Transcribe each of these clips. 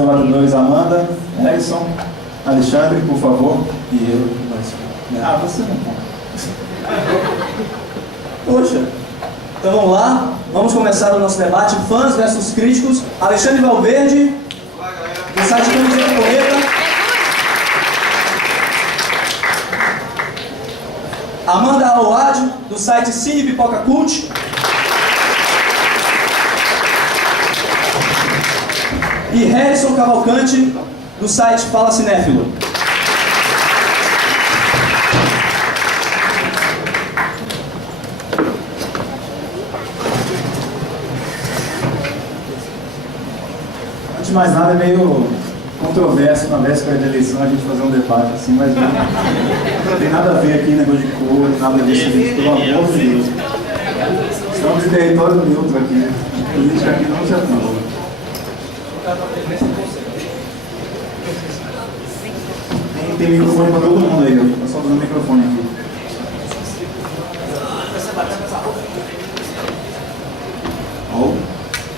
debatedores Amanda, Erickson, Alexandre, por favor. E eu. Ah, você não pode. Poxa. Então vamos lá. Vamos começar o nosso debate. Fãs versus críticos. Alexandre Valverde, do site Camiseta Correta. Amanda Aouad, do site Cine Pipoca Cult. E Harrison Cavalcante, do site Fala Cinéfilo. Antes de mais nada, é meio controverso na véspera da eleição a gente fazer um debate assim, mas não tem nada a ver aqui, negócio de cor, nada disso, pelo amor de Deus. Estamos em território neutro aqui. Política aqui não se atua. Tem microfone para todo mundo aí, eu só dando microfone aqui.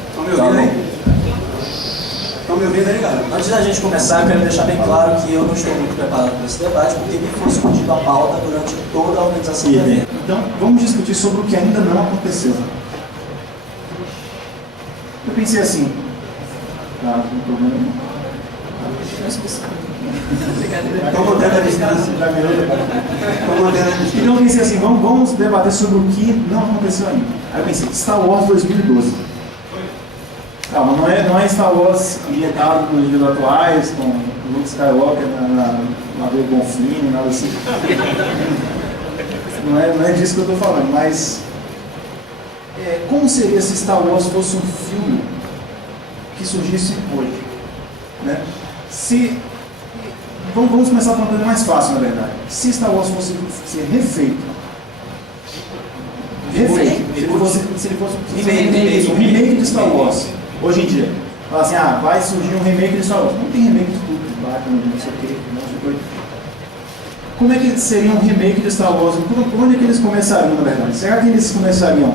Estão me ouvindo aí? Estão me ouvindo aí, galera? Antes da gente começar, eu quero deixar bem claro que eu não estou muito preparado para esse debate, porque me foi escondido a pauta durante toda a organização do evento. Então, vamos discutir sobre o que ainda não aconteceu. Eu pensei assim, não problema nenhum. Estou mantendo a distância. Então eu pensei assim, vamos debater sobre o que não aconteceu ainda. Aí eu pensei, Star Wars 2012. Calma, não é Star Wars ambientado nos dias atuais, com Luke Skywalker na navio Bonfim, nada assim. Não é disso que eu estou falando, mas como seria se Star Wars fosse um filme que surgisse hoje? Né? Vamos começar por uma coisa mais fácil, na verdade. Se Star Wars fosse ser refeito, se ele fosse um remake de Star Wars, hoje em dia, fala assim, vai surgir um remake de Star Wars. Não tem remake de tudo, Batman, não sei o que, um monte de coisa. Como é que seria um remake de Star Wars? Por onde é que eles começariam, na verdade? Será que eles começariam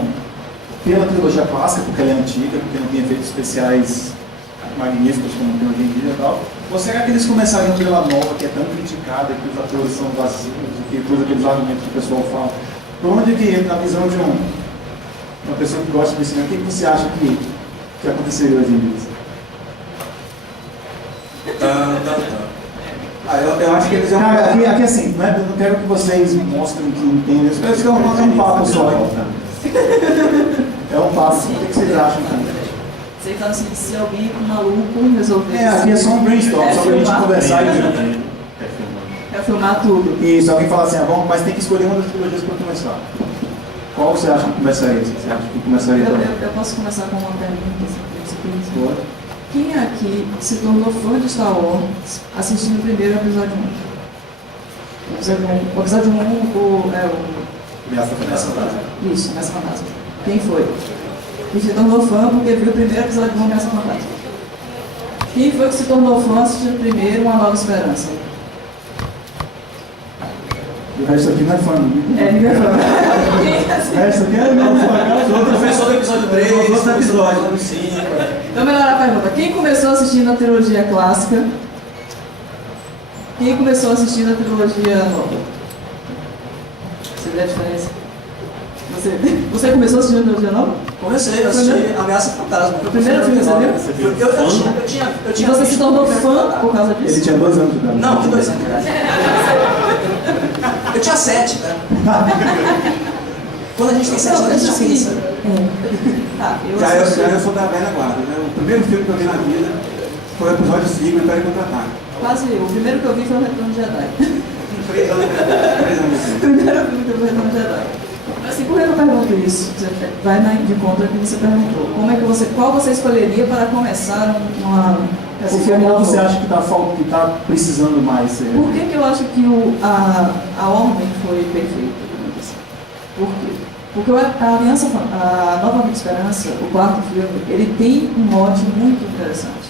pela trilogia clássica, porque ela é antiga, porque não tem efeitos especiais magníficos como tem hoje em dia e tal? Ou será que eles começariam pela nova, que é tão criticada, que os atores são vazios, e que todos aqueles argumentos que o pessoal fala? Por onde é que, na visão de uma pessoa que gosta de cinema, o que você acha que aconteceria hoje em dia? Eu acho que eles iam... Aqui assim, eu não quero que vocês mostrem que entendem isso, é um papo só. É um papo, o que vocês acham? Você fala assim, se alguém maluco resolver... Aqui é só um brainstorm, só pra gente conversar e filmar tudo. Isso, alguém fala assim, mas tem que escolher uma das trilogias para começar. Qual você acha que começaria? Você acha que começaria? Eu posso começar com uma pergunta. Quem aqui se tornou fã de Star Wars assistindo o primeiro episódio 1? O episódio 1, o Ameaça Fantasma. Isso, Ameaça Fantasma. Quem foi? Quem se tornou fã porque viu o primeiro episódio de Ameaça Fantasma? Quem foi que se tornou fã assistindo primeiro Uma Nova Esperança? O resto aqui não é fã, não é? Ninguém é fã. O resto aqui é não fã. O professor do episódio 3, o episódio 5. Então, melhor a pergunta. Quem começou assistindo a trilogia clássica? Quem começou assistindo a trilogia nova? Você vê a diferença? Você começou assistindo a trilogia nova? Comecei, eu assisti Ameaça Fantasma. O primeiro filme que você viu? Eu tinha. E você se tornou fã por causa disso? Ele tinha 2 anos de idade. Não, que 2 anos. Eu tinha 7, né? Quando a gente tem 7 anos, a gente pensa. Já eu sou da velha guarda, né? O primeiro filme que eu vi na vida foi o episódio 5, Império Contra-Ataque. Quase eu. O primeiro que eu vi foi o Retorno de Jedi. 3 anos. O primeiro filme que eu vi foi o Retorno de Jedi. Assim, por que eu pergunto isso? Você vai de conta que você perguntou. Qual você escolheria para começar uma... O filme novo você acha que está precisando mais? Por que eu acho que a ordem foi perfeita? Por quê? Porque a Nova Esperança, o quarto filme, ele tem um mote muito interessante.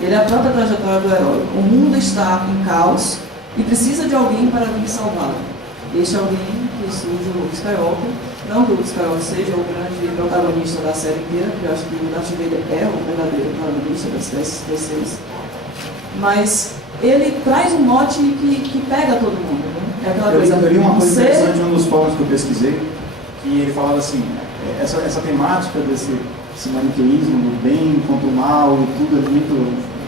Ele é a própria trajetória do herói. O mundo está em caos e precisa de alguém para vir salvá-lo. Este alguém que surge o Luke Skywalker. Não que o Luke Skywalker seja o grande protagonista da série inteira, porque eu acho que o Darth Vader é o verdadeiro protagonista das três séries. mas ele traz um mote que pega todo mundo, né? É aquela coisa. Eu li uma coisa você... interessante em um dos fóruns que eu pesquisei, que ele falava assim, essa temática desse maniqueísmo do bem contra o mal, e tudo é muito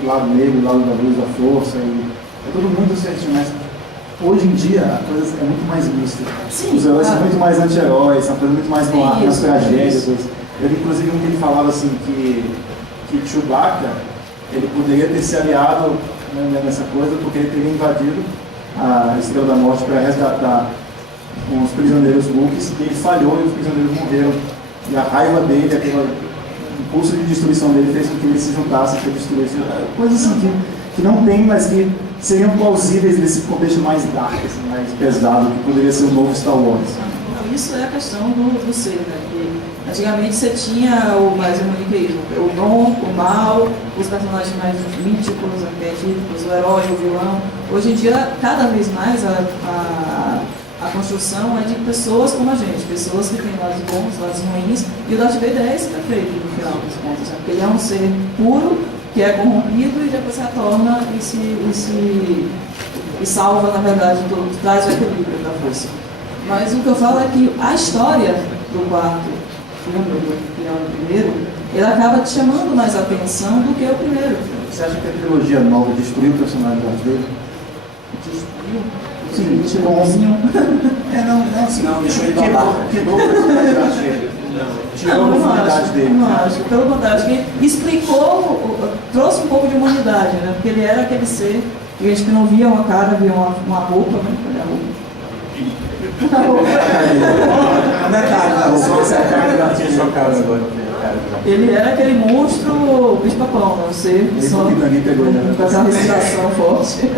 lado negro, lado da luz, da força, e é tudo muito certinho, mas hoje em dia a coisa é muito mais mista. Sim, os heróis são muito mais anti-heróis, são coisas muito mais no ar, nas tragédias. Eu li inclusive um que ele falava assim que Chewbacca ele poderia ter se aliado, né, nessa coisa porque ele teria invadido a Estrela da Morte para resgatar uns prisioneiros Wookiees e ele falhou e os prisioneiros morreram. E a raiva dele, aquele impulso de destruição dele fez com que ele se juntasse para destruir. Coisas assim que não tem, mas que seriam plausíveis nesse contexto mais dark, assim, mais pesado, que poderia ser o novo Star Wars. Não, isso é a questão do ser, né? Que antigamente você tinha mais o maniqueísmo, o bom, o mal, os personagens mais míticos, arquetípicos, o herói, o vilão. Hoje em dia, cada vez mais a construção é de pessoas como a gente, pessoas que têm lados bons, lados ruins, e o Darth Vader é esse perfeito no final dos contos, né? Porque ele é um ser puro, que é corrompido e depois se retorna e salva, na verdade, traz o equilíbrio da força. Mas o que eu falo é que a história do quarto filme, que é o primeiro, ele acaba te chamando mais atenção do que o primeiro. Você acha que a trilogia nova destruiu o personagem do Darth Vader? Destruiu? Sim, tipo não assim, não, deixou ele babaca. Quebrou o personagem do Darth Vader. Tirou a humanidade dele. Não acho, pelo contrário, acho que explicou, trouxe um pouco de humanidade, né? Porque ele era aquele ser que a gente não via uma cara, via uma roupa, né? Cadê a roupa? Ele era aquele monstro bicho-papão, né? Um ser com essa respiração forte.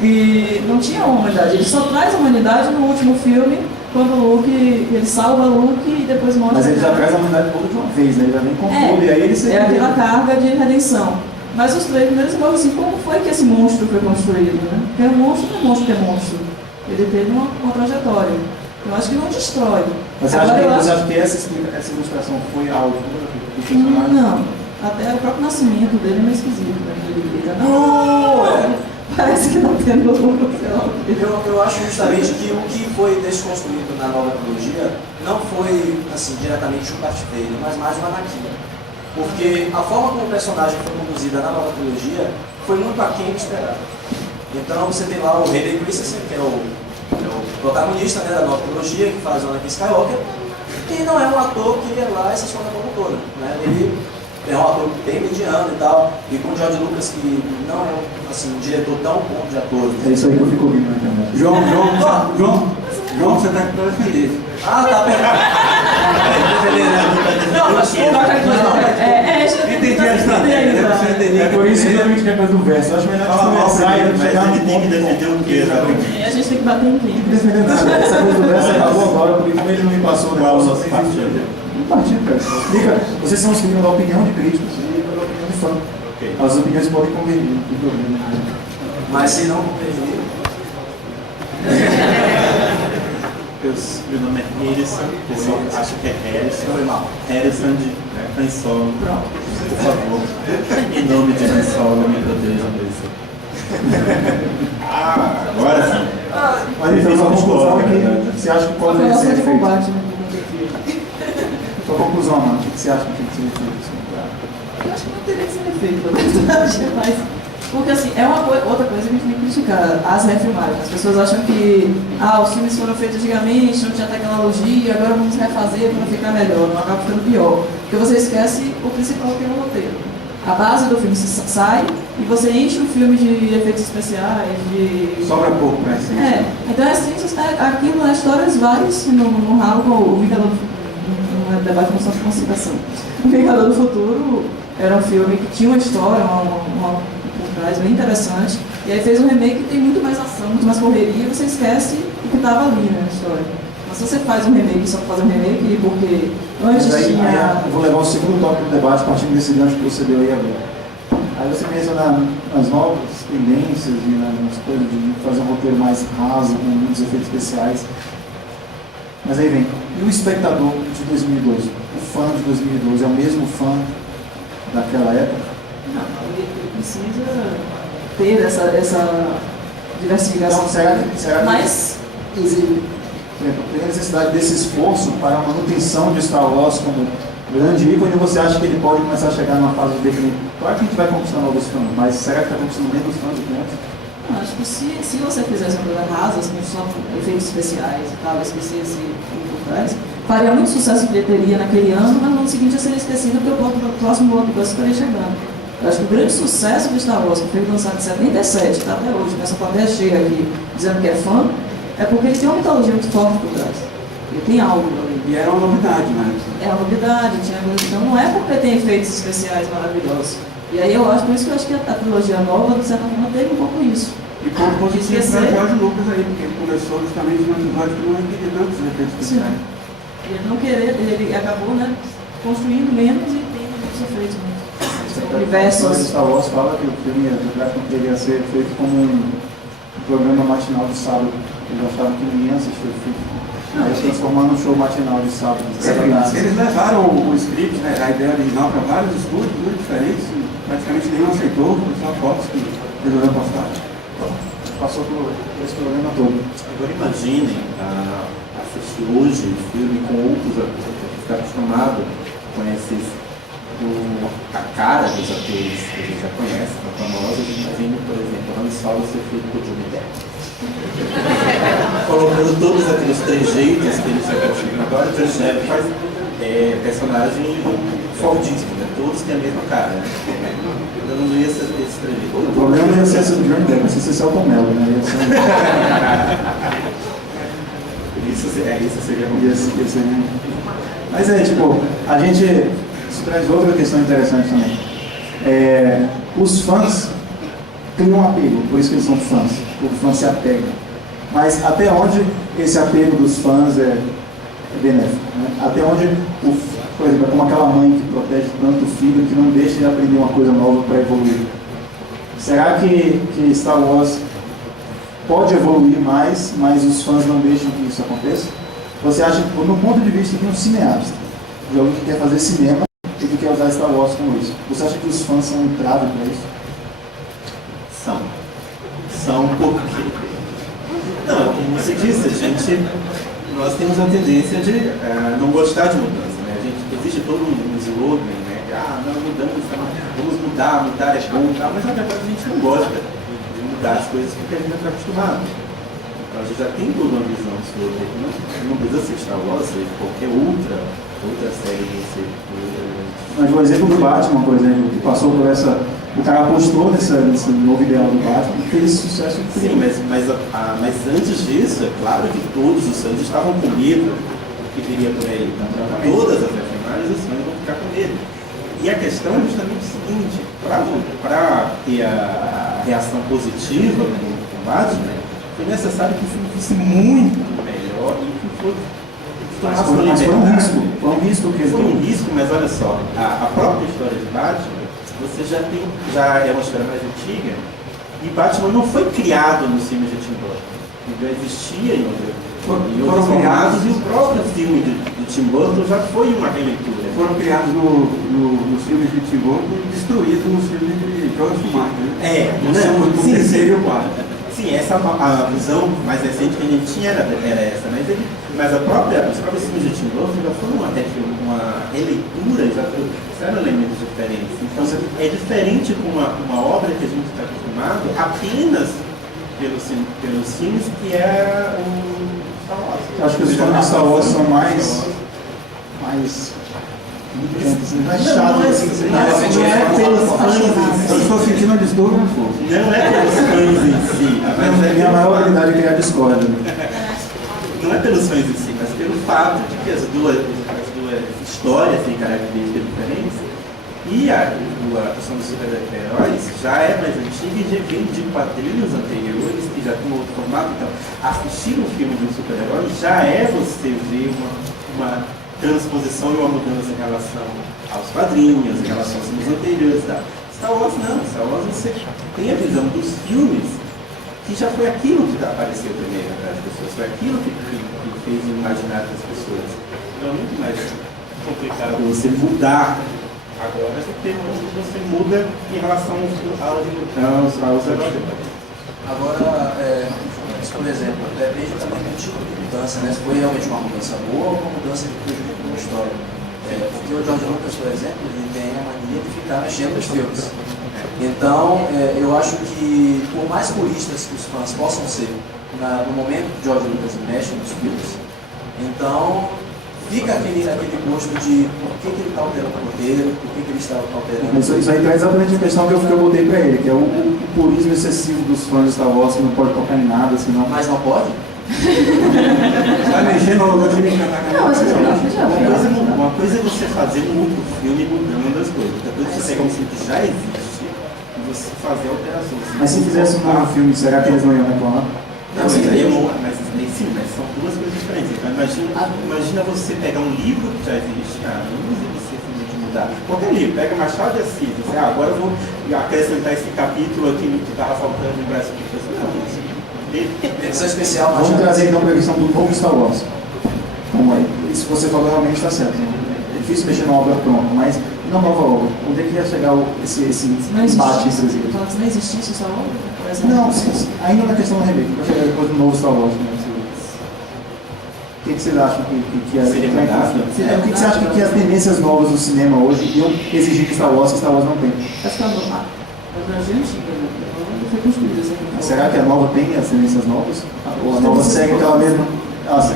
E não tinha humanidade, ele só traz a humanidade no último filme, quando o Luke, ele salva o Luke e depois mostra... Mas ele já traz a humanidade toda de uma vez, né? Ele já vem com tudo, e aí ele... É aquela carga de redenção. Mas os três primeiros falam assim, como foi que esse monstro foi construído, né? Porque o monstro não é monstro que é monstro. Ele teve uma trajetória. Eu acho que não destrói. Mas você acha que essa ilustração foi a altura do personagem? Não. Até o próprio nascimento dele é meio esquisito, né? Ele fica... Não! Parece que não tem novo, sei lá. Eu acho justamente que o que foi desconstruído na nova trilogia não foi, assim, diretamente o Darth Vader, mas mais o Anakin. Porque a forma como o personagem foi conduzida na nova trilogia foi muito aquém do esperado. Então você tem lá o Hayden Christensen, que é o protagonista, né, da nova trilogia, que faz o Anakin Skywalker, que não é um ator que é lá essa história como toda, né? Ele é um ator bem mediano e tal, e com o George Lucas, que não é assim, um diretor tão bom de ator. É isso aí que eu fico ouvindo na internet. João, você está para defender. Ah, tá, não, mas entendi a estratégia. É por isso que a gente quer fazer do verso. Eu acho melhor que começar e chegar no ponto de defender o quê? A gente tem que bater em quem? Defender nada. Essa coisa do verso acabou agora, porque como ele não me passou o negócio assim, partido, cara. Explica, vocês são os que dão a opinião de críticos e a opinião de fã. As opiniões podem convergir, não tem problema. Mas se não convergir. Meu nome é Harrison, o pessoal acha que é Harrison. Foi mal. Harrison de Han Solo. Pronto, por favor. Em nome de Han Solo, me proteja desse. Agora sim. Mas então, a conclusão é que você acha que pode ser feito? Combate, né? Sua conclusão, mano, o que você acha que tem que ser feito? Eu acho que não teria que ser feito, na verdade, mas... Porque assim, é outra coisa que a gente tem que criticar, as refilmagens. As pessoas acham que os filmes foram feitos antigamente, não tinha tecnologia, agora vamos refazer para ficar melhor, não acaba ficando pior. Porque você esquece o principal que é o roteiro. A base do filme sai e você enche o filme de efeitos especiais, de... Sobra pouco pra essência. Então a essência, aquilo na história vai no ralo com o Vingador, não é debate, não só de consideração. O Vingador do Futuro era um filme que tinha uma história, bem interessante, e aí fez um remake que tem muito mais ação, muito mais correria, e você esquece o que estava ali, né, na história. Mas se você faz um remake só para fazer um remake, porque antes tinha... Eu vou levar o segundo tópico do debate partindo desse gancho que você deu aí agora. Aí você pensa nas novas tendências e nas coisas de fazer um roteiro mais raso, com muitos efeitos especiais. Mas aí vem, e o espectador de 2012? O fã de 2012 é o mesmo fã daquela época? Não, ele precisa ter essa diversificação. Então, será que Mas existe, por exemplo, tem a necessidade desse esforço para a manutenção de Star Wars como grande ícone, ou você acha que ele pode começar a chegar numa fase de declínio? Claro que a gente vai conquistando novos fãs, mas será que está conquistando menos fãs do que antes? acho que se você fizesse uma coisa rasa, assim, só com efeitos especiais e tal, esquecesse por trás, faria muito sucesso de bilheteria naquele ano, mas no ano seguinte ia ser esquecido porque o próximo blockbuster estaria chegando. Eu acho que o grande sucesso do Star Wars, que foi lançado em 77, está até hoje, com essa plateia cheia aqui, dizendo que é fã, é porque ele tem uma mitologia muito forte por trás. Ele tem algo ali. E era uma novidade, né? É uma novidade, tinha coisa. Então não é porque tem efeitos especiais maravilhosos. E aí eu acho, por isso que eu acho que a trilogia nova, de certa forma, teve um pouco isso. E ponto positivo Esquecer. para Jorge Lucas aí, porque ele começou justamente num episódio que não queria tantos efeitos especiais. Ele não querer, ele acabou, né, construindo menos e tendo muitos efeitos. O Universos. Star Wars fala que o filme deveria ser feito como um programa matinal de sábado. Eles achavam que ninguém assistiu o filme. Aí eles transformaram num show matinal de sábado. Eles levaram o script, né, a ideia original para vários estúdios muito diferentes, e praticamente nenhum aceitou, foi só a Fox que resolveu postar. Passou por esse programa todo. Agora imaginem assistir hoje o filme com outros atores, que está acostumado com a cara dos atores que a gente já conhece, são famosos. Imagine, por exemplo, Han Solo ser feito por Johnny Depp. Colocando todos aqueles trejeitos que ele já conseguiu. Agora o Johnny Depp faz personagem fortíssimo, né? Todos têm a mesma cara, né? Então não ia ser esse trejeito. O problema não ia ser esse Johnny Depp, ia ser Celton Mello, né? Isso seria ruim. Ia ser. Mas tipo, a gente. Isso traz outra questão interessante também. Os fãs criam um apego, por isso que eles são fãs. O fã se apega. Mas até onde esse apego dos fãs é benéfico? Né? Até onde, por exemplo, é como aquela mãe que protege tanto o filho que não deixa de aprender uma coisa nova para evoluir. Será que Star Wars pode evoluir mais, mas os fãs não deixam que isso aconteça? Você acha, no ponto de vista de um cineasta, de alguém que quer fazer cinema e que quer usar Star Wars como isso, você acha que os fãs são um trave para isso? São porque... Não, como você disse, nós temos a tendência de não gostar de mudança, né? Existe todo um slogan, né? Não mudamos, vamos mudar é bom, mas na verdade a gente não gosta de mudar as coisas porque a gente está acostumado. Então a gente já tem toda uma visão sobre, não precisa ser Star Wars, seja qualquer outra série desse. Mas o exemplo do Batman, por exemplo, que passou por essa... O cara apostou nesse novo ideal do Batman e fez sucesso incrível. Sim, mas antes disso, é claro que todos os fãs estavam com medo do que viria por aí. Todas as personagens os fãs vão ficar com medo. E a questão é justamente o seguinte, para ter a reação positiva com o Batman, foi necessário que o filme fosse muito melhor e que fosse... Mas foi um risco. Foi um risco, mas olha só, a própria história de Batman, você já é uma história mais antiga, e Batman não foi criado nos filmes de Tim Burton. Ele já existia em outros formatos, e o próprio filme de Tim Burton já foi uma releitura. Foram criados nos filmes de Tim Burton e destruídos nos filmes de George Schumacher, né? O terceiro e o quarto. Sim, a visão mais recente que a gente tinha era essa, mas os próprios filmes de Tim Burton já foram uma releitura, já trouxeram elementos diferentes. Então é diferente com uma obra que a gente está acostumado apenas pelos filmes, que é o Star Wars. Eu acho que os filmes de Star Wars são mais chatos. Não é pelos fãs em si. Eu estou sentindo a distúrbio no fogo. Não é pelos fãs em si. A minha maior habilidade é criar discórdia. Não é pelos fãs em si, mas pelo fato de que as duas histórias têm características diferentes. E a questão dos super-heróis já é mais antiga e já vem de quadrinhos anteriores que já tem outro formato. Então, assistir um filme de um super-herói já é você ver uma transposição e uma mudança em relação aos quadrinhos, em relação aos filmes anteriores. Tá? Star Wars não. Star Wars você tem a visão dos filmes que já foi aquilo que apareceu primeiro para as pessoas, foi aquilo que fez o imaginário das pessoas. Então é muito mais complicado você mudar Agora você muda em relação aos heróis. Agora, por exemplo, depende também do tipo de mudança, né? Se foi realmente uma mudança boa ou uma mudança que prejudicou a história. Porque o George Lucas, por exemplo, ele tem a mania de ficar mexendo nos filmes. Então, eu acho que, por mais puristas que os fãs possam ser, no momento que George Lucas mexe nos filmes, então fica aquele gosto de por que ele está alterando o roteiro, por que ele está alterando. Isso aí é exatamente a questão que eu botei pra ele, que é o purismo excessivo dos fãs de Star Wars, que não pode tocar em nada, senão. Mas não pode? Vai mexendo no time que tá Não, mas Uma coisa é você fazer um outro filme mudando as coisas, outra coisa é você pegar um filme que já existe e você fazer alterações. Mas se fizesse um novo filme, será que eles não iam reclamar? Não, mas aí mas são duas coisas diferentes. Então imagina você pegar um livro que já existe há anos e você simplesmente mudar. Qualquer livro, pega Machado de Assis, você, agora eu vou acrescentar esse capítulo aqui que estava faltando no Brasil. Não, Edição especial, Vamos trazer então para a questão do novo Star Wars. Como é? Isso que você falou realmente está certo. É difícil mexer numa obra pronta, mas na nova obra, onde é que ia chegar esse embate entre os livros? Se não existisse Star Wars, por exemplo? Não, ainda na questão do remake, para chegar depois do novo Star Wars. Né? O que vocês acham que seria mudado? O que você acha que as tendências novas do cinema hoje iam exigir de Star Wars que Star Wars não tem? Acho que a Brasil é antiga, né? Não foi construída assim. Será que a nova tem as tendências novas? Ou a nova segue aquela mesma,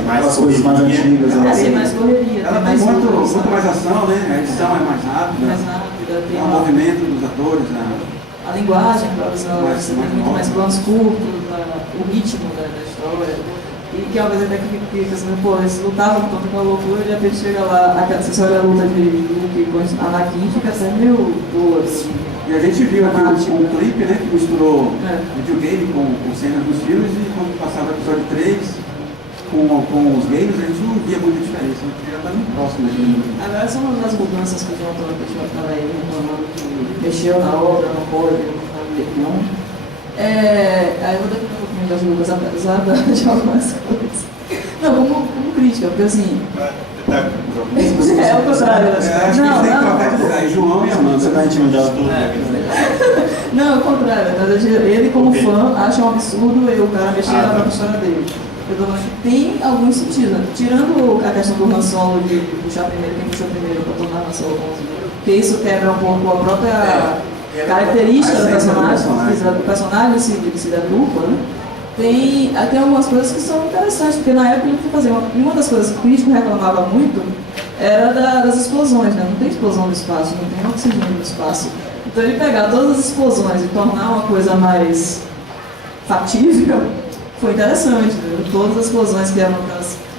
aquelas coisas mais antigas? Tem mais correria, Ela tem muito mais ação, né? A edição é mais rápida. mais rápida, tem o movimento dos atores, né? a linguagem para usar, você tem muito mais planos curtos, o ritmo da história. E que ao mesmo tempo que fica assim, pô, eles lutavam com tanta loucura e de repente chega lá, se você olha a luta de Luke com Anakin, fica até meio boa, assim. E a gente viu aqui um clipe, né, que misturou videogame com cenas dos filmes, e quando passava o episódio 3 com os games, a gente não via muita diferença, a gente já estava muito próximo daquele. Agora são as mudanças que o João estava aí reclamando que mexeu na obra, não pode, não. Aí eu vou dar um pouquinho das Lucas, apesar de algumas coisas. Não, como crítica, porque assim. É o contrário. Acho que eles têm que trocar de lugar, João e Amanda. Você está intimidado? Não, é o contrário. Na verdade, ele, como fã, acha um absurdo o cara mexer na própria história dele. Eu tô falando que tem algum sentido, né? Tirando a questão do Han Solo de puxar primeiro, quem puxou primeiro para tornar Han Solo bonzinho, porque isso quebra um pouco a própria característica do personagem se deturpa, né? Tem algumas coisas que são interessantes, porque na época ele foi fazer uma das coisas que o crítico reclamava muito era das explosões, né? Não tem explosão no espaço, não tem oxigênio no espaço. Então ele pegar todas as explosões e tornar uma coisa mais fatídica foi interessante, né? Todas as explosões que eram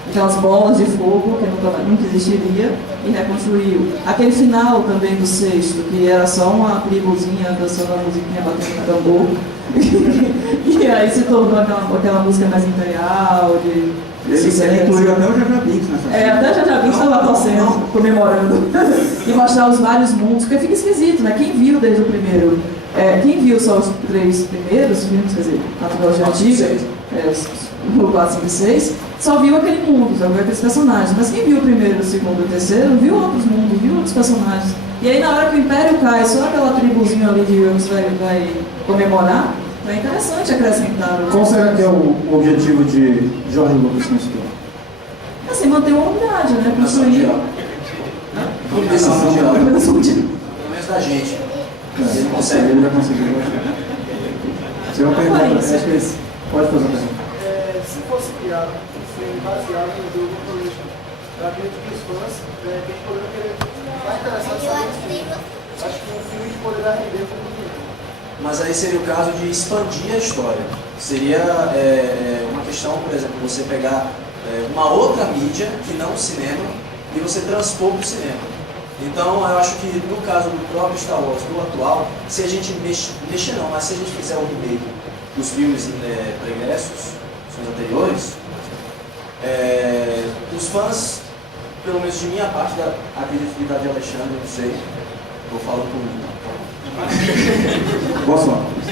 aquelas bolas de fogo que nunca existiria e reconstruiu. Aquele final também do sexto, que era só uma tribuzinha dançando a musiquinha batendo na tambor. E aí se tornou aquela música mais imperial, Ele incluiu até o Jar Jar Binks nessa até o Jar Jar Binks estava torcendo, comemorando. E mostrar os vários mundos, porque fica esquisito, né? Quem viu desde o primeiro, quem viu só os 3 primeiros filmes, quer dizer, a trilogia antiga, o 4, 5 e 6, só viu aquele mundo, só viu aqueles personagens. Mas quem viu o primeiro, o segundo e o terceiro, viu outros mundos, viu outros personagens. E aí na hora que o Império cai, só aquela tribuzinha ali de Wilkes vai comemorar, é interessante acrescentar. Qual será que é o objetivo de George Lucas com isso? Assim, manter uma unidade, né? Construir. Dominação mundial. Dominação mundial. Pelo menos da gente. Ele consegue. Ele vai conseguir. Você vai perguntar, acho que eles pode fazer uma pergunta. Se fosse criado um filme baseado no jogo Collision, eu acredito que os fãs poderiam querer mais interessados em acho que um filme que poderia render como dinheiro. Mas aí seria o caso de expandir a história. Seria uma questão, por exemplo, você pegar uma outra mídia que não o cinema e você transpor para o cinema. Então, eu acho que no caso do próprio Star Wars, do atual, se a gente mexer não, mas se a gente fizer um remake dos filmes pregressos, os anteriores, os fãs, pelo menos de minha parte, acredito que da de Alexandre, não sei, estou falando por mim.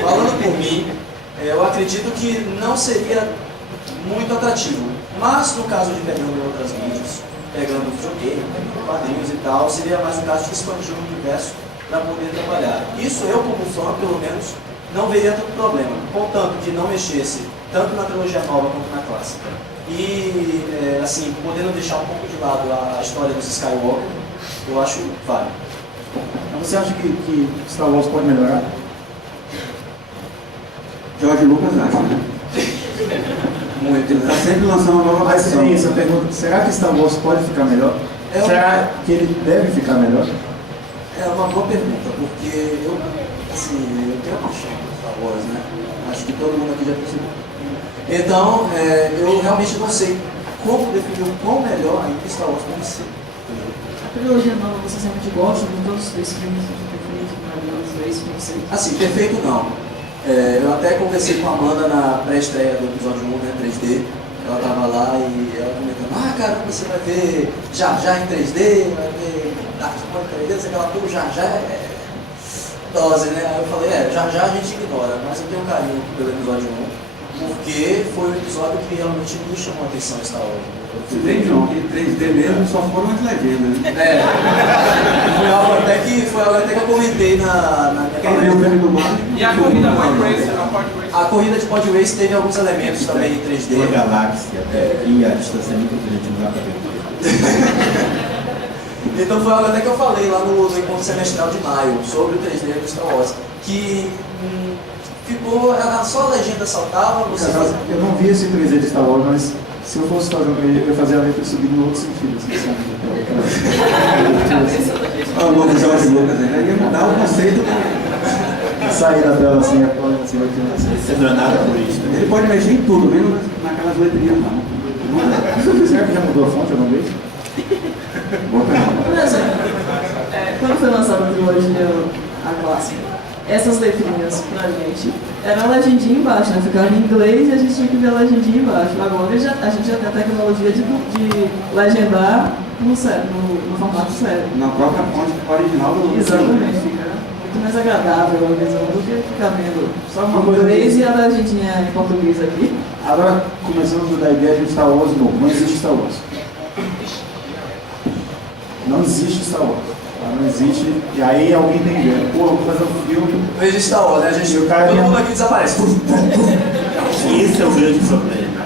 Falando por mim, eu acredito que não seria muito atrativo. Mas no caso de pegando outras mídias, pegando videogame, quadrinhos e tal, seria mais um caso de expandir o universo para poder trabalhar. Isso eu, como fã, pelo menos, não veria tanto problema, contanto que não mexesse tanto na trilogia nova quanto na clássica. E, assim, podendo deixar um pouco de lado a história dos Skywalker, eu acho válido. Mas você acha que Star Wars pode melhorar? George Lucas acha, né? Muito, ele está sempre lançando uma nova Mas versão. é isso, eu pergunto, será que Star Wars pode ficar melhor? Será que ele deve ficar melhor? É uma boa pergunta, porque eu tenho paixão por Star Wars, né? Acho que todo mundo aqui já percebeu. Então, eu realmente não sei como definir o quão melhor ainda Star Wars pode ser. A trilogia nova, você sempre gosta de todos os três filmes, perfeitos, maravilhosos, é isso que você... Assim, perfeito não. Eu até conversei com a Amanda na pré-estreia do episódio 1, né, 3D. Ela tava lá e ela comentando, caramba, você vai ver Jar Jar em 3D, vai ver Darth Maul em 3D, você aquela coisa, Jar Jar é dose, né? Aí eu falei, Jar Jar a gente ignora, mas eu tenho carinho pelo episódio 1, porque foi um episódio que realmente me chamou a atenção em Star Wars. Você tem, João, que 3D mesmo só foram as legendas, né? Foi algo até que eu comentei na Quem viu o filme do Mario? E a corrida Pod Racer, a Pod Racer. A corrida de Pod Race teve alguns elementos também em 3D. A galáxia, e a distância é muito grande, não dá pra ver tudo. Então foi algo até que eu falei lá no encontro semestral de maio, sobre o 3D do Star Wars, que ficou, só a legenda saltava, você fazia... Eu não vi esse 3D de Star Wars, mas se eu fosse fazer eu ia fazer a letra subir no outro sentido. Assim, O novo George Lucas, ele ia mudar o conceito. Sair da tela assim, assim, Você não é nada purista. Ele pode mexer em tudo, menos naquelas letrinhas não. Será que já mudou a fonte alguma vez? Por exemplo, quando foi lançada a trilogia, a clássica, essas letrinhas pra gente, era a legendinha embaixo, né? Ficava em inglês e a gente tinha que ver a legendinha embaixo. Agora a gente já tem a tecnologia de legendar no formato sério. Na própria fonte original do Exatamente, fica muito mais agradável a visão do que ficar vendo só uma coisa inglês e a legendinha em português aqui. Agora começamos da ideia de Star Wars novo. Não existe Star Wars. Não existe Star Wars. Não existe. E aí alguém tem ideia. Pô, eu vou fazer um filme. Não existe Star Wars, né? A gente, E o cara todo ia- mundo aqui desaparece. Esse é o grande problema.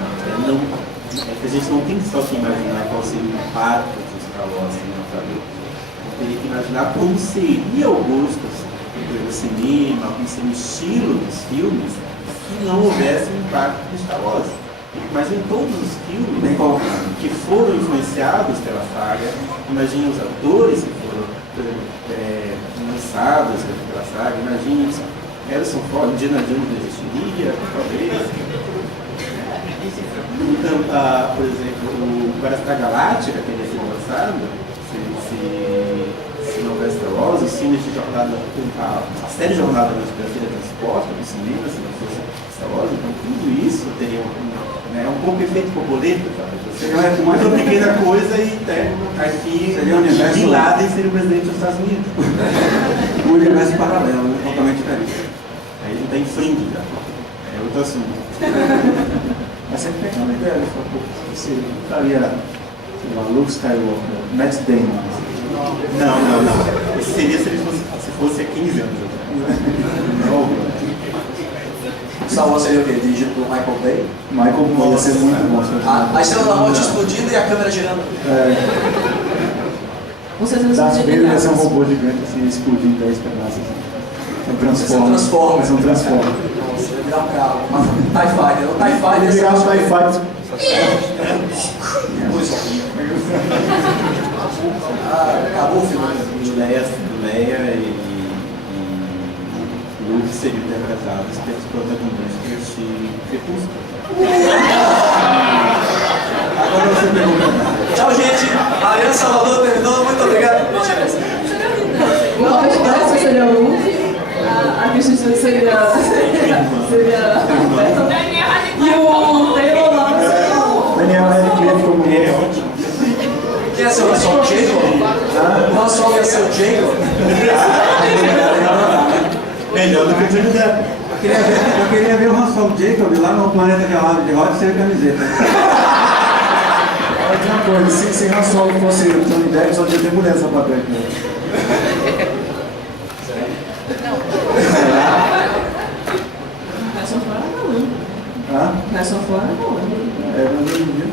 É que a gente não tem só que imaginar qual seria o impacto de Star Wars na nossa vida. Teria que imaginar como seria o gosto do cinema, como seria o estilo dos filmes, se não houvesse o impacto de Star Wars. Imagine todos os filmes que foram influenciados pela saga, imagine os atores que foram lançados pela saga, imagine Harrison Ford, Indiana Jones não existiria, talvez. Então, por exemplo, o Battlestar Galáctica teria sido lançado se não houvesse Star Wars, os filmes de jornada, a série Jornada nas Estrelas Transporte do cinema, se não fosse Star Wars, então tudo isso teria um pouco efeito borboleta, sabe? Seria uma pequena coisa e aqui Seria um universo de lado e seria o presidente dos Estados Unidos. Um universo paralelo, né? Totalmente diferente. Aí ele está em fringe já. É outro assunto. Mas sempre tem uma ideia. Você faria, sei lá, Luke Skywalker, Matt Damon. Não. Isso seria se ele fosse há 15 anos. Star Wars seria o quê? Dirigido por Michael Bay? Michael Moore ia ser muito bom. A Estrela da Morte explodindo e a câmera girando. Com certeza Darth você Vader ia ser um tem robô gigante assim, explodindo em 10 pedaços. Assim. São Transformers. Você ia virar um carro, uma TIE Fighter. O TIE Fighter Ele virava o TIE Fighter. acabou o filme. Do Leia e Luke seriam interpretados pelos protagonistas de Crepúsculo. Agora você pergunta. Tchau, gente. Ariana Salvador terminou. Muito obrigado. O Robert Pattinson seria o Luke, a Kristen Stewart seria e o Taylor Lautner seria o... Daniel Radcliffe como Quem ia ser o Han Solo? Jacob? O Han Solo ia ser o Jacob? Melhor do que o Johnny Depp. Eu queria ver o Han Solo Jacob lá no planeta gelado de roda sem a camiseta. Aí tem uma coisa, se Han Solo fosse o Johnny Depp, só tinha ter mulher nessa plateia. Harrison Ford é galã. Hã? Harrison Ford é galã. Mas hoje em dia...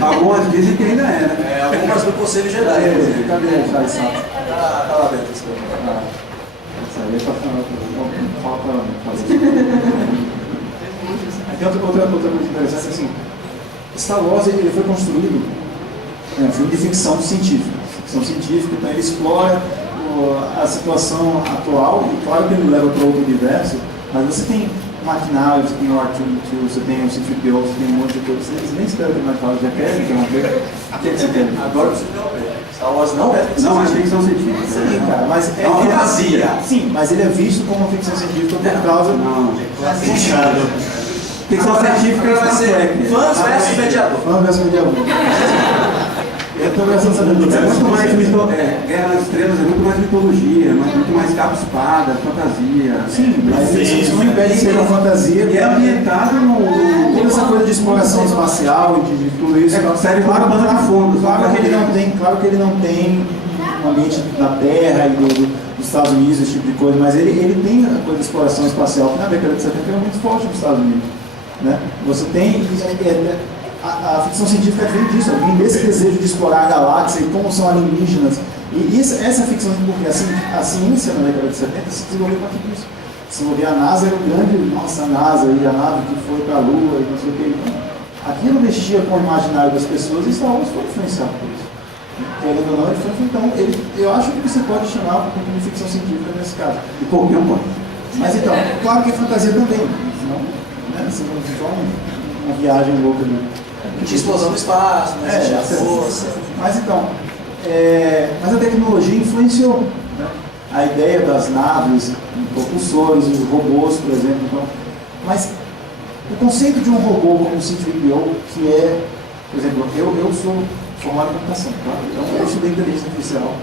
Algumas dizem que ainda é, né? Algumas do Conselho Jedi, inclusive. Cadê o Jai Sato? Tá lá dentro, esse cara. Isso aí é pra falta fazer. Tem outra coisa interessante, assim, Star Wars ele foi construído, é um filme de ficção científica, então ele explora a situação atual, e claro que ele leva para outro universo, mas você tem maquinário, você tem o R2-D2, você tem o C-3PO, você tem um monte de coisa, você nem espera que mais fala, já quer interromper? O que você quer? Agora você interromper. Star Wars não é ficção Não, é científica. ficção científica. Sim, cara, mas é uma ele fantasia. Sim, mas ele é visto como uma ficção científica por causa... Não. Fechado. Ficção científica é vai Star ser Trek. fãs versus mediador. Vamos ver se mediador. Eu estou pensando É muito mais Guerra nas Estrelas é muito mais mitologia, muito mais capa espada, fantasia. Sim, mas isso não impede de ser uma fantasia. E é ambientado no. Toda essa coisa de exploração espacial e de tudo isso. Serve como pano de fundo. Claro que ele não tem um ambiente da Terra e dos Estados Unidos, esse tipo de coisa, mas ele tem a coisa de exploração espacial, que na década de 70 era muito forte nos Estados Unidos. Né? Você tem. A ficção científica vem disso, vem desse desejo de explorar a galáxia e como são alienígenas. E essa ficção, porque a ciência na década de 70 se desenvolveu com tudo isso. Se desenvolveu a NASA, era o grande, nossa, a NASA, e a nave que foi para a Lua, e não sei o que. Então, aquilo mexia com o imaginário das pessoas e Star Wars foi influenciado por isso. Querendo ou não, ele foi, então, eu acho que você pode chamar de ficção científica nesse caso. E qualquer um pode. Mas então, claro que é fantasia também, senão, né, se não só uma viagem louca De explosão no espaço, né? De força. Mas então, mas a tecnologia influenciou, né? A ideia das naves, propulsores, os robôs, por exemplo. Então, mas o conceito de um robô como o C-3PO, que é, por exemplo, eu sou formado em computação, tá? Então eu estudei inteligência artificial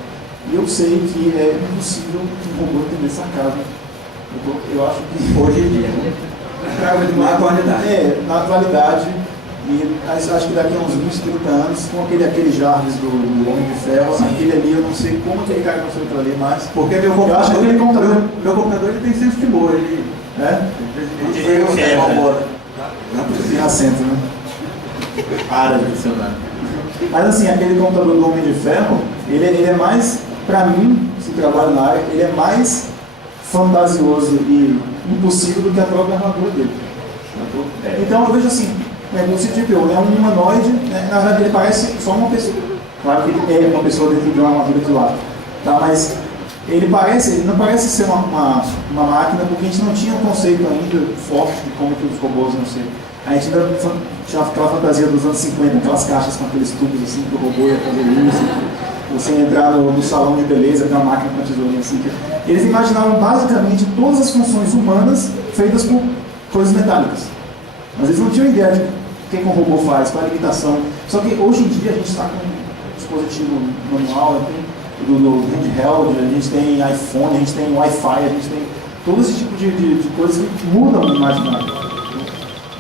e eu sei que é impossível um robô entender essa casa. Eu acho que Hoje em dia, né? Na atualidade. Na atualidade. E acho que daqui a uns 20, 30 anos, com aquele Jarvis do Homem de Ferro, aquele ali, eu não sei como aquele cara construiu aquilo ali, mas... Porque meu computador ele tem senso de humor. Ele tem acento, né? Para de adicionar. Mas assim, aquele computador do Homem de Ferro, ele é mais, pra mim, se trabalho na área, ele é mais fantasioso e impossível do que a própria armadura dele. Então eu vejo assim, o C-3PO é um humanoide, né? Na verdade ele parece só uma pessoa. Claro que ele é uma pessoa dentro de uma armadura de lado, tá? Mas ele não parece ser uma máquina, porque a gente não tinha um conceito ainda forte de como que os robôs não ser. A gente ainda tinha aquela fantasia dos anos 50, aquelas caixas com aqueles tubos assim, que o robô ia fazer isso. Você entrar no salão de beleza, com a máquina com a tesourinha assim. Eles imaginavam basicamente todas as funções humanas feitas por coisas metálicas. Mas eles não tinham ideia de o que um robô faz, qual a limitação. Só que hoje em dia a gente está com um dispositivo manual, do handheld, a gente tem iPhone, a gente tem Wi-Fi, a gente tem todo esse tipo de coisas que mudam o imaginário.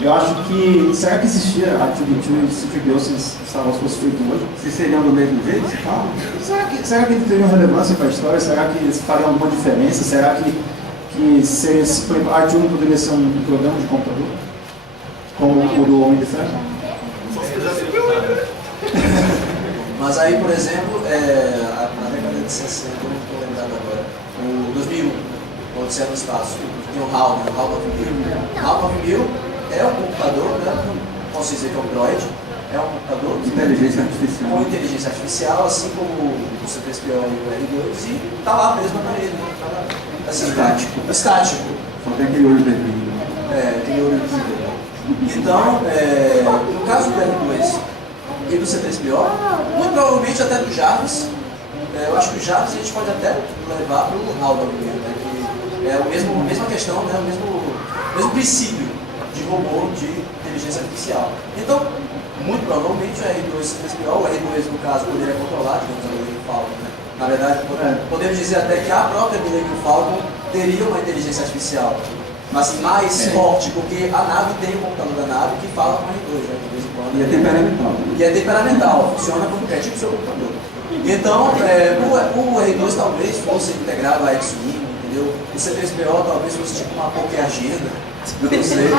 Eu acho que, será que existia a R2-D2 e C-3PO se Star Wars fosse feito hoje? Se seriam do mesmo jeito, você fala? Será que eles teriam relevância para a história? Será que eles fariam alguma diferença? Será que seria, por exemplo, a R2 não poderia ser um programa de computador? Como o do Homem de Ferro? Mas aí, por exemplo, na década de 60, eu não estou lembrado agora, o 2001, o Odisseia no Espaço, tem o HAL, né? O HAL 9000. O HAL 9000 é um computador, né? Posso dizer que é um Android, é um computador Inteligência artificial. com inteligência artificial, assim como o C-3PO e o R2, e está lá mesmo na parede, né? Tá lá, assim, estático. Só tem aquele olho vermelho. Aquele olho vermelho. Então, no caso do R2 e do C-3PO, muito provavelmente até do Jarvis, eu acho que o Jarvis a gente pode até levar para o HAL da União, né, que é a mesma questão, né, o mesmo princípio de robô de inteligência artificial. Então, muito provavelmente o R2 e o C-3PO, o R2 no caso poderia controlar, digamos, a Millennium Falcon, né? Na verdade, podemos dizer até que a própria Millennium Falcon teria uma inteligência artificial, mas assim, mais forte, porque a nave tem o computador da nave que fala com o R2, né, de vez em quando E é temperamental. E é temperamental, funciona como é tipo seu computador. Então, o R2 talvez fosse integrado a X-Wing, entendeu? O C3PO talvez fosse tipo uma Poké Agenda. Eu não sei.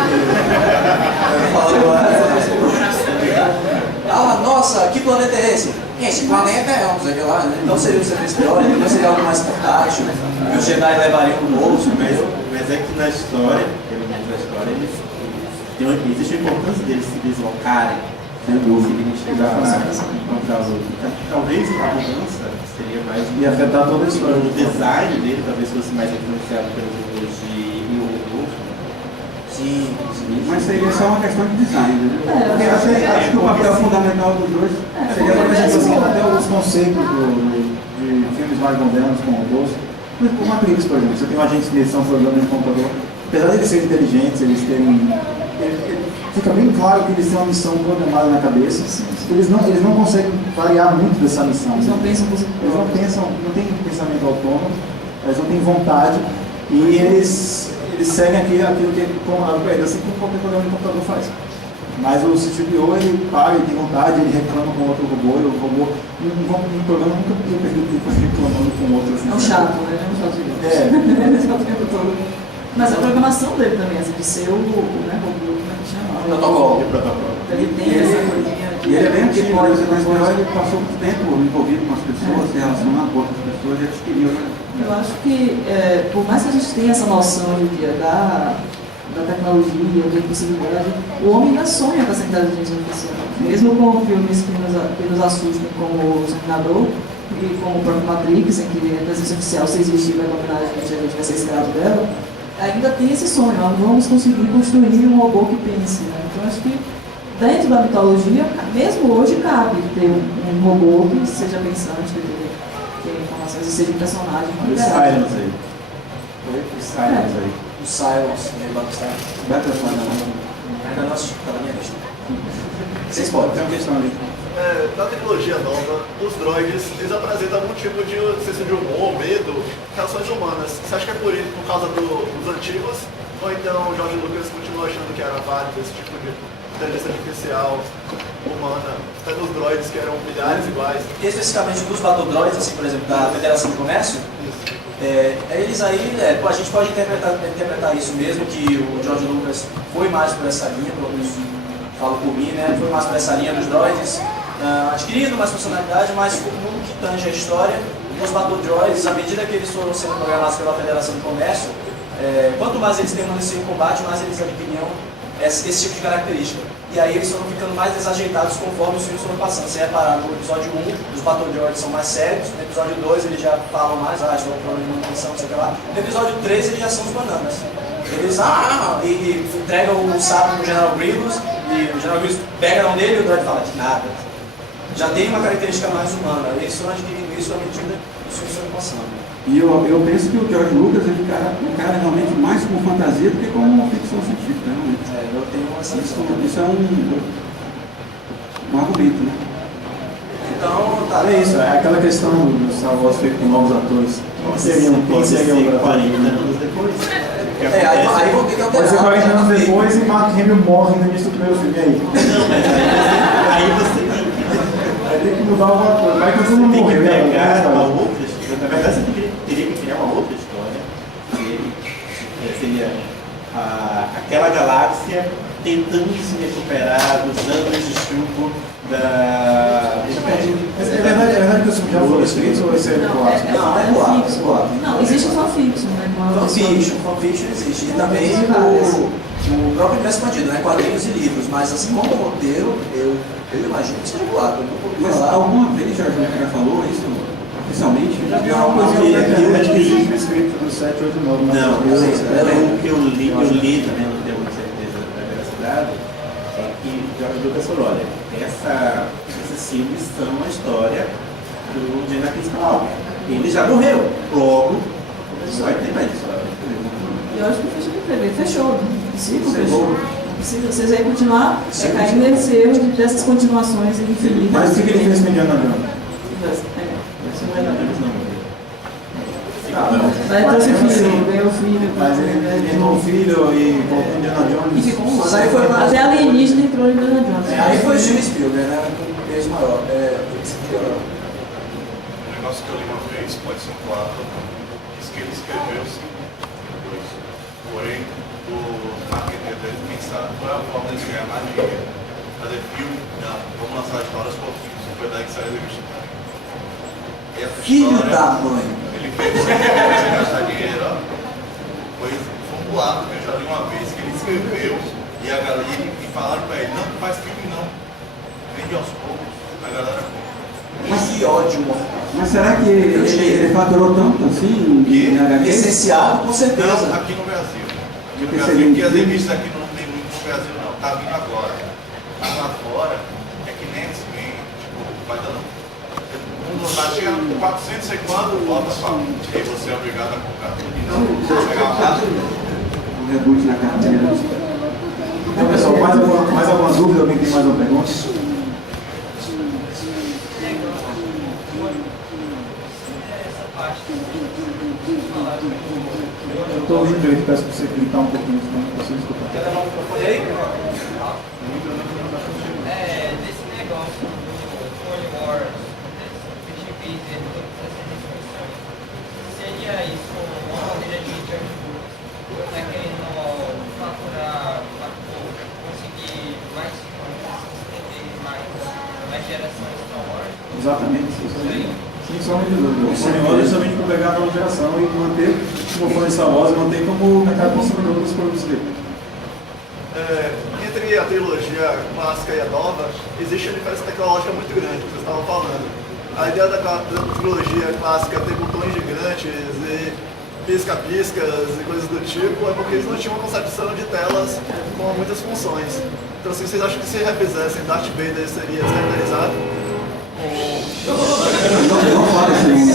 Nossa, que planeta é esse? Esse planeta é não sei o que lá, né? Então seria o C3PO, então seria algo mais fantástico, que os Jedi levariam no bolso, entendeu? Mas é que na história, pelo menos na história, existe a importância deles se deslocarem, conseguirem chegar lá e encontrar os outros. Então, talvez a mudança seria mais E afetar toda a história. O design dele talvez fosse mais influenciado pelos robôs de Rio. Sim. Mas seria só uma questão de design, né? Porque acho que o papel fundamental dos dois Seria, por exemplo, assim, até os conceitos de filmes mais modernos com robôs. O Matrix, por exemplo, você tem um agente de edição programa de computador. Apesar de eles serem inteligentes, eles terem... Fica bem claro que eles têm uma missão programada na cabeça. Eles não conseguem variar muito dessa missão. Eles não pensam Eles não pensam, não têm pensamento autônomo, eles não têm vontade e eles seguem aquilo que é comandado para eles, assim como qualquer programa de computador faz. Mas o C3PO, ele para, ele tem vontade, ele reclama com outro robô, e o robô, um programa nunca podia perder tempo reclamando com outro. Assim, é um chato, né? É um chato de o tempo todo. Mas a programação dele também, assim, de ser o robô, como é que chama? Protocolo. Ele tem essa coisinha de... E ele é bem antigo, mas ele passou muito tempo envolvido com as pessoas, se relacionando com outras pessoas, e adquiriu, né? Eu acho que, por mais que a gente tenha essa noção hoje em dia da tecnologia, da possibilidade, o homem ainda sonha com essa inteligência artificial. Mesmo com filmes que nos assustam, como O Exterminador e como o próprio Matrix, em que a inteligência artificial, se existir, vai dominar a gente vai ser escravo dela, ainda tem esse sonho, nós vamos conseguir construir um robô que pense. Né? Então, acho que dentro da mitologia, mesmo hoje, cabe ter um robô que seja pensante, que tenha informações e seja um personagem. Os Silence aí. Os Silence aí. O Silence, ainda não assisti, tá na minha lista. Vocês podem. Tem uma questão ali. Na tecnologia nova, os droids, eles apresentam algum tipo de senso de humor, medo, relações humanas. Você acha que é por isso, por causa dos antigos? Ou então o George Lucas continua achando que era válido esse tipo de inteligência artificial humana, até nos droids que eram milhares iguais? Especificamente dos Battle Droids, assim, por exemplo, da Federação de Comércio, eles aí, a gente pode interpretar isso mesmo, que o George Lucas foi mais por essa linha, pelo menos falo por mim, né? Foi mais por essa linha dos droids, adquirindo mais funcionalidade, mas no que tange a história, os Battle Droids, à medida que eles foram sendo programados pela Federação de Comércio, quanto mais eles permaneciam em combate, mais eles adquiriam esse tipo de característica. E aí eles foram ficando mais desajeitados conforme os filmes foram passando. Você reparar, no episódio 1, os Battle Droids são mais sérios, no episódio 2 eles já falam mais, estou com problema de manutenção, não sei o que lá. No episódio 3 eles já são os bananas. Eles, e entregam o sabre pro General Grievous, e o General Grievous pega na mão dele e o droid fala de nada. Já tem uma característica mais humana, eles estão adquirindo isso à medida que os filmes estão passando. E eu penso que o George Lucas ele encara realmente mais como fantasia do que como uma ficção científica, realmente. Eu tenho uma sensação. Isso é um argumento, né? Então, tá. É isso, é aquela questão do Star Wars feito com novos atores. Quem seria o 40 anos depois. Aí vão ter que alterar. Pode ser 40 anos depois e Mark Hamill morre no início do primeiro filme. E aí? Não, mas aí você Tem que mudar o ator. Vai que todo mundo tem que morreu. pegar uma outra história. Na verdade, você teria que criar uma outra história. Que seria aquela galáxia tentando se recuperar dos anos de estudo da... É verdade que o filme já foi escrito ou esse é o fixo. Não, existe só fixo, né? Fanfiction existe. E também o próprio universo expandido, né? Quadrinhos e livros. Mas assim como roteiro, eu imagino que seja boato. Mas alguma vez George Lucas já falou isso oficialmente? Já vi uma coisa que existe no script do 7, 8, 9. Não, o que eu li também, não tenho muita certeza da veracidade, é que George Lucas falou, olha, esses filmes são a história do Anakin Skywalker. Ele já morreu, logo vai ter mais história. Eu acho que fechou. O ciclo fechou. Vocês vão continuar caindo nesse erro dessas continuações infinitas. Mas o que ele fez com Indiana Jones? Isso não é nada. Não. Aí trouxe o filho, ganhou o filho. Mas ele ganhou o filho e colocou Indiana Jones. E ficou um Mas aí foi mais. Até alienígena entrou em Indiana Jones. Aí foi Steven Spielberg, né? Com um peso maior. Um negócio que eu li uma vez, pode ser um quadro, diz que ele escreveu sim, depois. Porém, o marketing dele pensar qual é a forma de ganhar mais dinheiro. Fazer filme, não, vamos lançar histórias por filmes, foi daí que saiu a revista. E essa Filho história, da mãe. ele fez sem gastar dinheiro, ó. Foi um boato que eu já li uma vez, que ele escreveu e a galera, e falaram pra ele, não faz filme não, vende aos poucos, a galera compra. Mas que ódio, mano. Mas será que ele faturou tanto assim em HQ? Licenciado, com certeza. Não, aqui no Brasil. Aqui no Porque Brasil, seria porque as incrível. revistas aqui não tem muito no Brasil não, tá vindo agora. Mas lá fora, é que nem X-Men, tipo, vai dando. Vai chegar no 400 e quando volta pra e você é obrigado a comprar. Então, pegar uma casa. Um reboot na carteira. Então, pessoal, mais alguma dúvida? Alguém tem mais uma pergunta? Eu estou ouvindo direito, peço para você clicar um pouquinho, senão não consigo escutar. Desse negócio do Clone Wars, desse PGP e todas essas restrições, seria isso uma maneira de George Lucas tá querendo faturar, conseguir mais mais gerações de Star Wars? Exatamente. Sim, somente dúvida. O Clone Wars é somente para pegar a nova geração e manter, como foi em Star Wars, manter como o mercado consumidor dos produtos dele. Entre a trilogia clássica e a nova, existe uma diferença tecnológica muito grande, que vocês estavam falando. A ideia da trilogia clássica ter botões gigantes e pisca-piscas e coisas do tipo é porque eles não tinham uma concepção de telas com muitas funções. Então, assim, vocês acham que se refizessem Darth Vader seria standardizado? Não fala esse nome.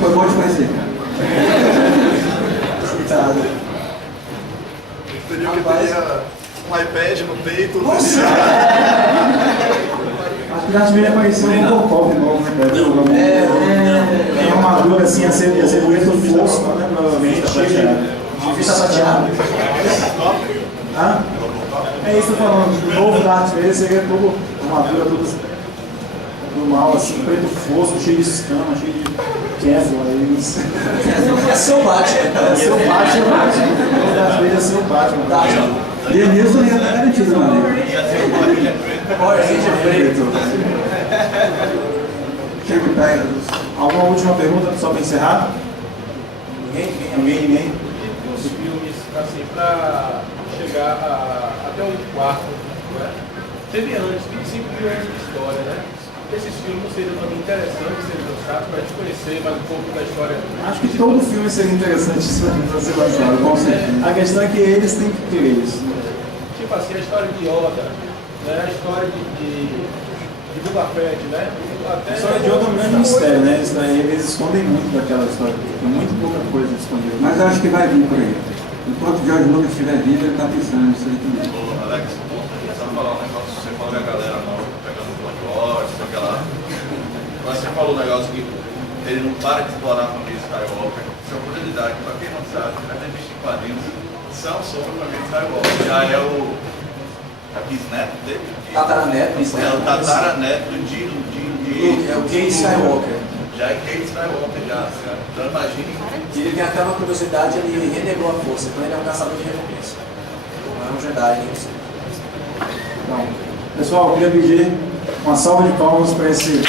Foi bom te conhecer, cara. Teria que ter um iPad no peito. Acho que Darth Vader apareceu no Robocop novo, né, cara? Tem uma armadura assim, ia ser bonito no fosco, né, provavelmente. De vista prateada. Hã? É isso que eu tô falando. O novo Darth Vader seria todo uma armadura toda do mal, assim, preto fosco, cheio de escama, cheio de Kevlar. É seu Batman. É seu Batman. O Darth Vader é seu Batman. E a Nilson ia estar garantido lá dentro. Olha, gente, é preto. Chega pra Alguma última pergunta só para encerrar? Ninguém? Os filmes, assim, para chegar até o quarto, né? Teve antes, 25 mil anos de história, né? Esses filmes seriam também interessantes serem lançados para a gente conhecer mais um pouco da história. Acho que todo filme seria interessante para ser lançado, com certeza. A questão é que eles têm que querer isso. Tipo assim, a história de Yoda, né? A história de Boba Fett, né? Até A história de Yoda é um grande mistério, né? Eles escondem muito daquela história. Tem muito pouca coisa escondida. Mas eu acho que vai vir por aí. Enquanto o George Lucas estiver vivo, ele está pensando nisso aí também. Ô, Alex, só falar um negócio. Você falou da galera nova pegando o Clone Wars, sei lá. Mas você falou um negócio que ele não para de explorar a família Skywalker. Isso é uma curiosidade. Para quem não sabe, as revistas em quadrinhos são sobre a família Skywalker. Já é o bisneto dele. Tataraneto, É o tataraneto de é o Kate Skywalker. já é Kate Skywalker, já, certo? Então imagine. E ele tem até uma curiosidade, ele renegou a força, então ele é um caçador de recompensa. Não é um Jedi, nem isso. Então, pessoal, eu queria pedir uma salva de palmas para esse